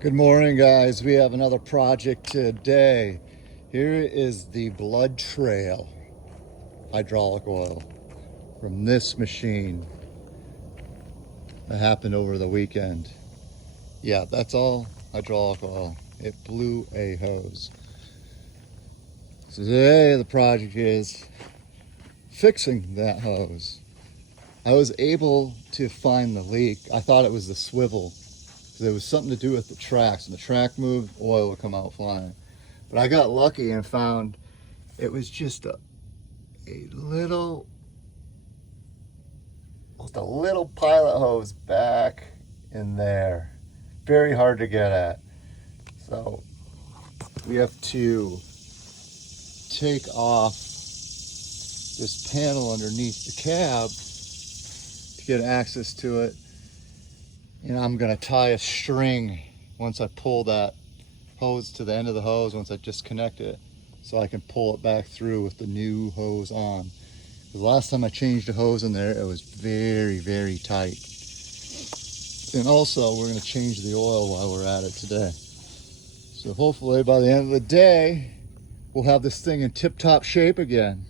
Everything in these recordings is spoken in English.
Good morning, guys. We have another project today. Here is the blood trail hydraulic oil from this machine that happened over the weekend. Yeah, that's all hydraulic oil. It blew a hose. So today the project is fixing that hose. I was able to find the leak. I thought it was the swivel. There was something to do with the tracks, and the track moved, oil would come out flying. But I got lucky and found it was just a little pilot hose back in there. Very hard to get at. So we have to take off this panel underneath the cab to get access to it. And I'm gonna tie a string once I pull that hose to the end of the hose, once I disconnect it, so I can pull it back through with the new hose on. The last time I changed a hose in there, it was very, very tight. And also, we're gonna change the oil while we're at it today. So hopefully by the end of the day, we'll have this thing in tip-top shape again.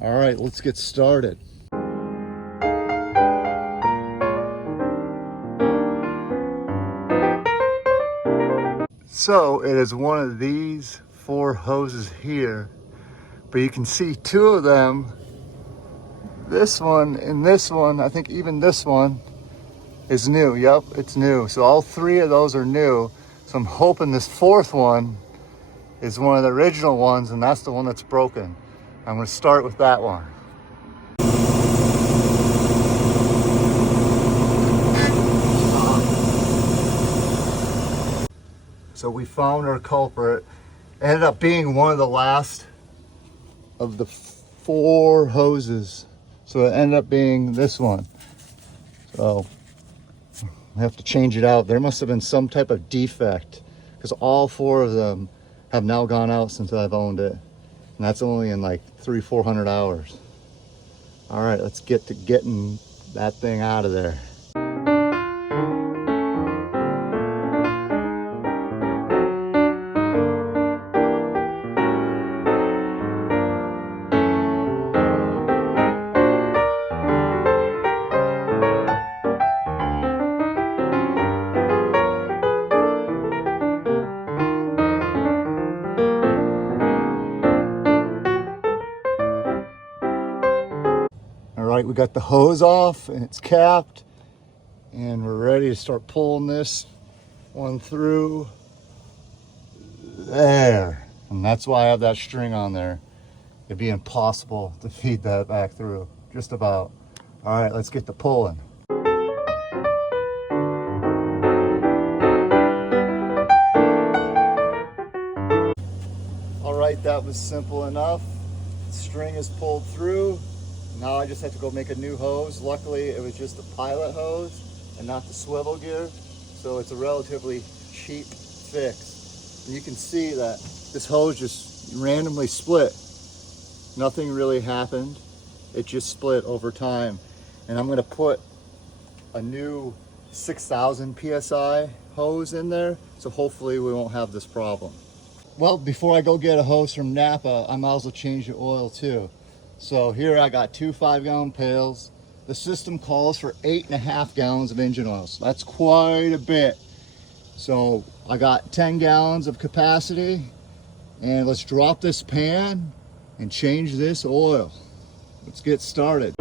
All right, let's get started. So it is one of these 4 hoses here, but you can see 2 of them, this one and this one, I think even this one is new. Yep, it's new. So all 3 of those are new. So I'm hoping this 4th one is one of the original ones, and that's the one that's broken. I'm gonna start with that one. So we found our culprit. Ended up being one of the last of the 4 hoses. So it ended up being this one. So I have to change it out. There must have been some type of defect, because all 4 of them have now gone out since I've owned it. And that's only in like 300-400 hours. All right, let's get to getting that thing out of there. All right, we got the hose off and it's capped, and we're ready to start pulling this one through there. And that's why I have that string on there. It'd be impossible to feed that back through, just about. All right, let's get to pulling. All right, that was simple enough. The string is pulled through. Now I just have to go make a new hose. Luckily, it was just a pilot hose and not the swivel gear, so it's a relatively cheap fix. And you can see that this hose just randomly split. Nothing really happened. It just split over time. And I'm gonna put a new 6,000 PSI hose in there, so hopefully we won't have this problem. Well, before I go get a hose from Napa, I might as well change the oil too. So here I got 2 5-gallon pails. The system calls for 8.5 gallons of engine oil. So that's quite a bit. So I got 10 gallons of capacity, and let's drop this pan and change this oil. Let's get started.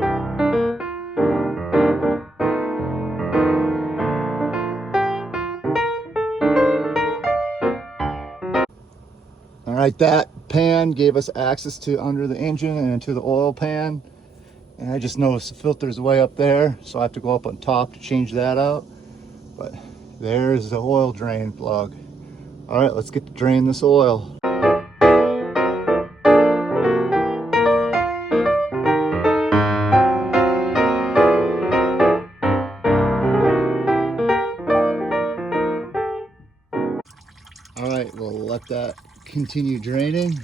All right, that pan gave us access to under the engine and into the oil pan. And I just noticed the filter's way up there, so I have to go up on top to change that out. But there's the oil drain plug. All right, let's get to drain this oil. All right, we'll let that continue draining.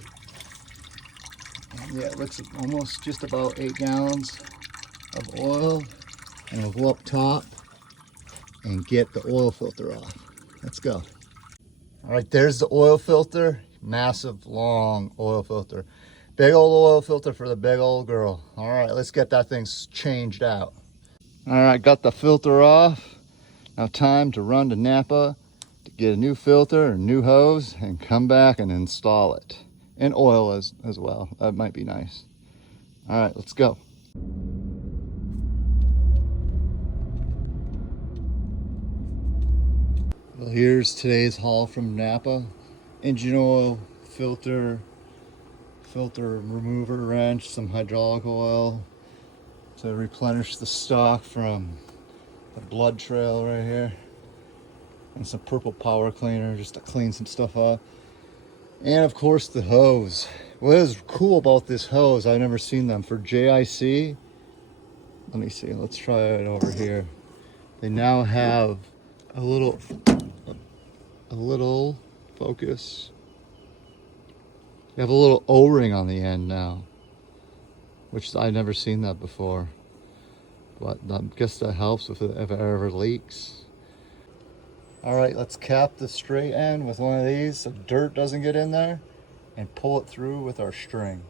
Yeah, it looks almost just about 8 gallons of oil. And we'll go up top and get the oil filter off. let's go. All right, there's the oil filter. Massive, long oil filter. Big old oil filter for the big old girl. All right, let's get that thing changed out. All right, got the filter off. Now time to run to Napa to get a new filter, a new hose, and come back and install it. And oil as well, that might be nice. All right, let's go. Well, here's today's haul from Napa. Engine oil, filter remover wrench, some hydraulic oil to replenish the stock from the blood trail right here, and some purple power cleaner just to clean some stuff up. And of course the hose. What is cool about this hose, I've never seen them for JIC. Let me see, let's try it over here. They now have a little focus. You have a little O-ring on the end now, which I've never seen that before. But I guess that helps if it ever leaks. All right, let's cap the straight end with one of these so dirt doesn't get in there, and pull it through with our string.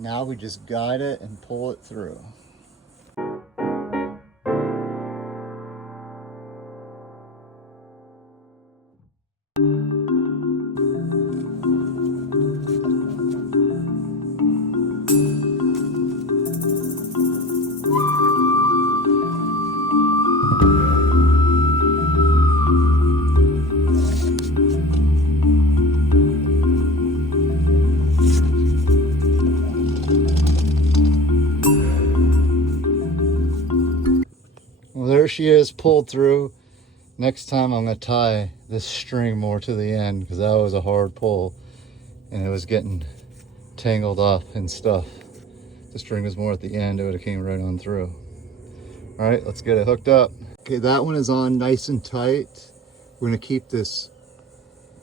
Now we just guide it and pull it through. There she is, pulled through. Next time I'm going to tie this string more to the end because that was a hard pull and it was getting tangled up and stuff. If the string was more at the end, it would have came right on through. All right, let's get it hooked up. Okay, that one is on nice and tight. We're going to keep this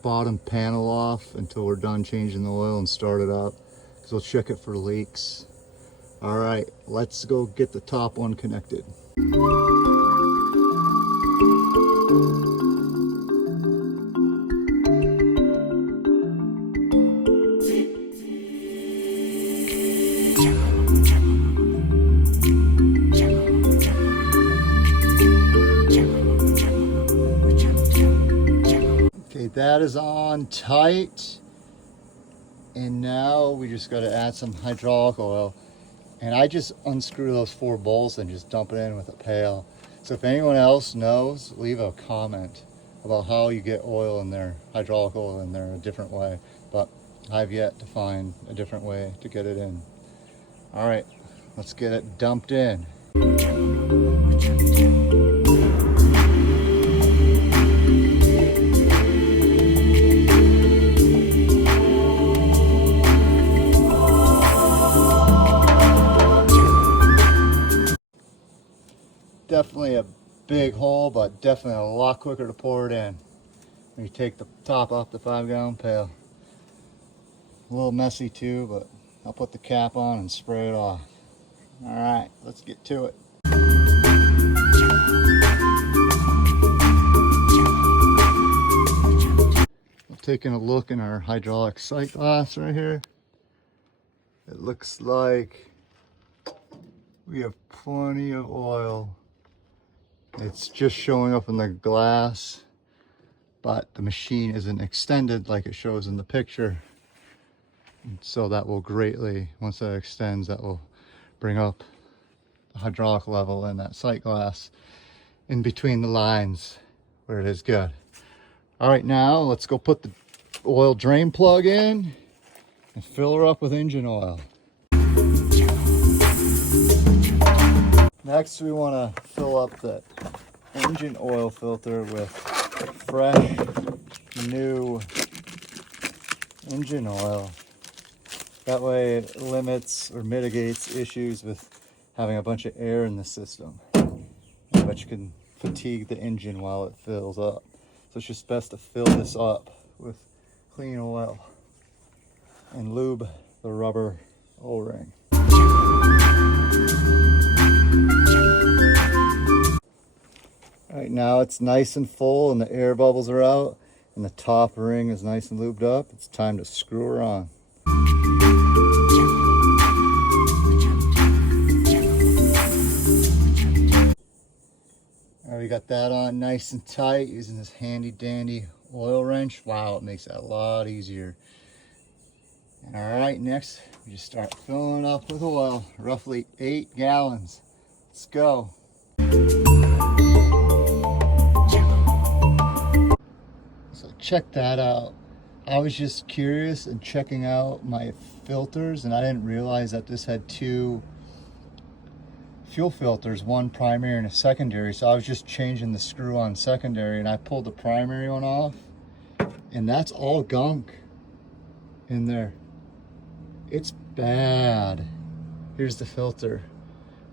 bottom panel off until we're done changing the oil and start it up because we'll check it for leaks. All right, let's go get the top one connected. Okay, that is on tight. And now we just got to add some hydraulic oil. And I just unscrew those 4 bolts and just dump it in with a pail. So if anyone else knows, leave a comment about how you get oil in there, hydraulic oil in there a different way. But I've yet to find a different way to get it in. All right, let's get it dumped in. Definitely a big hole, but definitely a lot quicker to pour it in when you take the top off the 5-gallon pail. A little messy too, but I'll put the cap on and spray it off. All right, let's get to it. I'm taking a look in our hydraulic sight glass right here. It looks like we have plenty of oil. It's just showing up in the glass, but the machine isn't extended like it shows in the picture. And so that will greatly, once that extends, that will bring up the hydraulic level in that sight glass in between the lines where it is good. All right, now let's go put the oil drain plug in and fill her up with engine oil. Next, we want to fill up the engine oil filter with fresh, new engine oil. That way it limits or mitigates issues with having a bunch of air in the system. But you can fatigue the engine while it fills up. So it's just best to fill this up with clean oil and lube the rubber O-ring. Right now it's nice and full and the air bubbles are out and the top ring is nice and lubed up. It's time to screw her on. Alright, we got that on nice and tight using this handy dandy oil wrench. Wow, it makes that a lot easier. Alright, next we just start filling up with oil, roughly 8 gallons. Let's go. So check that out. I was just curious and checking out my filters, and I didn't realize that this had 2 fuel filters, one primary and a secondary. So I was just changing the screw on secondary, and I pulled the primary one off, and that's all gunk in there. It's bad. Here's the filter.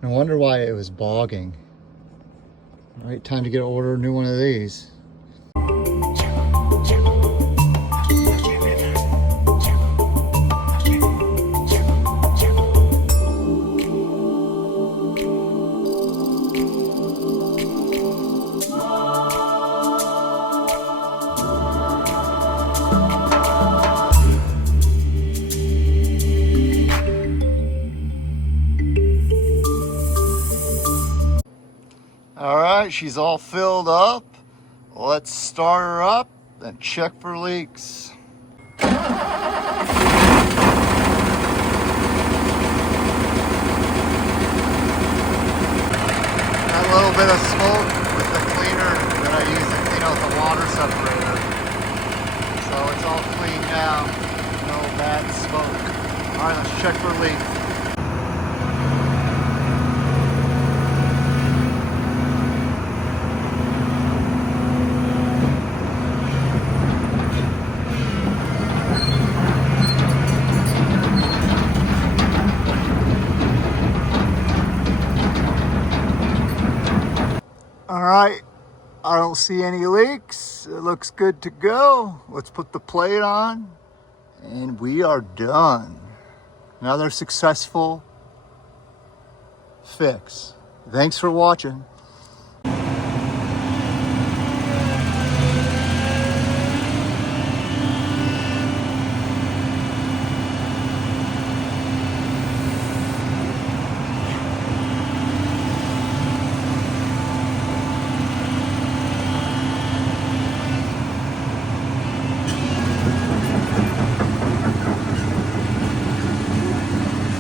No wonder why it was bogging. All right, time to order a new one of these. All right, she's all filled up. Let's start her up and check for leaks. A little bit of smoke with the cleaner that I use to clean out the water separator. So it's all cleaned now. No bad smoke. All right, let's check for leaks. All right, I don't see any leaks. It looks good to go. Let's put the plate on and we are done. Another successful fix. Thanks for watching.